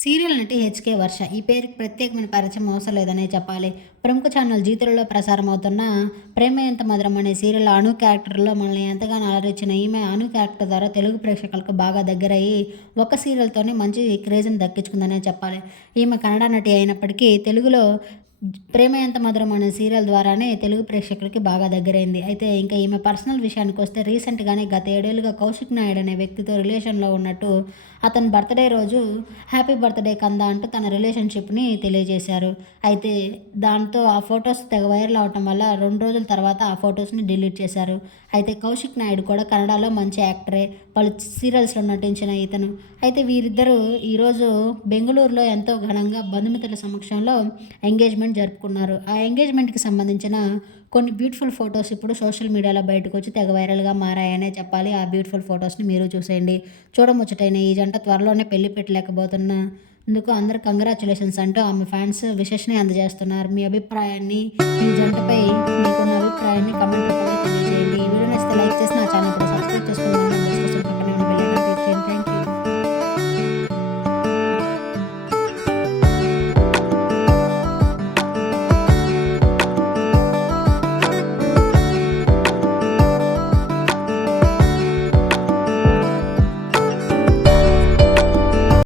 Serial నటి HK వర్ష. ఈ పేరుకి ప్రత్యేకమైన పరిచయం అవసరం లేదనే చెప్పాలి. ప్రముఖ ఛానల్ జీతులలో ప్రసారం అవుతున్న ప్రేమ ఎంత మధురం అనే సీరియల్ అణు క్యారెక్టర్లో మనల్ని ఎంతగానో అలరించిన ఈమె అణు క్యారెక్టర్ ద్వారా తెలుగు ప్రేక్షకులకు బాగా దగ్గరయ్యి ఒక సీరియల్తోనే మంచి క్రేజ్ని దక్కించుకుందనే చెప్పాలి. ఈమె కన్నడ నటి అయినప్పటికీ తెలుగులో ప్రేమ ఎంత మధురం అనే సీరియల్ ద్వారానే తెలుగు ప్రేక్షకులకి బాగా దగ్గరైంది. అయితే ఇంకా ఈమె పర్సనల్ విషయానికి వస్తే రీసెంట్గానే గత ఏడేళ్ళుగా కౌశిక్ నాయుడు అనే వ్యక్తితో రిలేషన్లో ఉన్నట్టు అతని బర్త్డే రోజు హ్యాపీ బర్త్డే కందా అంటూ తన రిలేషన్షిప్ని తెలియజేశారు. అయితే దాంతో ఆ ఫొటోస్ తెగ వైరల్ అవటం వల్ల రెండు రోజుల తర్వాత ఆ ఫొటోస్ని డిలీట్ చేశారు. అయితే కౌశిక్ నాయుడు కూడా కన్నడలో మంచి యాక్టరే పలు సీరియల్స్లో నటించిన ఇతను. అయితే వీరిద్దరూ ఈరోజు బెంగళూరులో ఎంతో ఘనంగా బంధుమిత్రుల సమక్షంలో ఎంగేజ్మెంట్ జరుపుకున్నారు. ఆ ఎంగేజ్మెంట్కి సంబంధించిన కొన్ని బ్యూటిఫుల్ ఫొటోస్ ఇప్పుడు సోషల్ మీడియాలో బయటకు వచ్చి తెగ వైరల్గా మారాయనే చెప్పాలి. ఆ బ్యూటిఫుల్ ఫొటోస్ని మీరు చూసేయండి. చూడముచ్చటైన ఈ జంట త్వరలోనే పెళ్ళి పెట్టలేకపోతున్న ఇందుకు అందరు కంగ్రాచులేషన్స్ అంటూ ఆమె ఫ్యాన్స్ విశేషని అందజేస్తున్నారు. మీ అభిప్రాయాన్ని ఈ జంటపై మీకున్న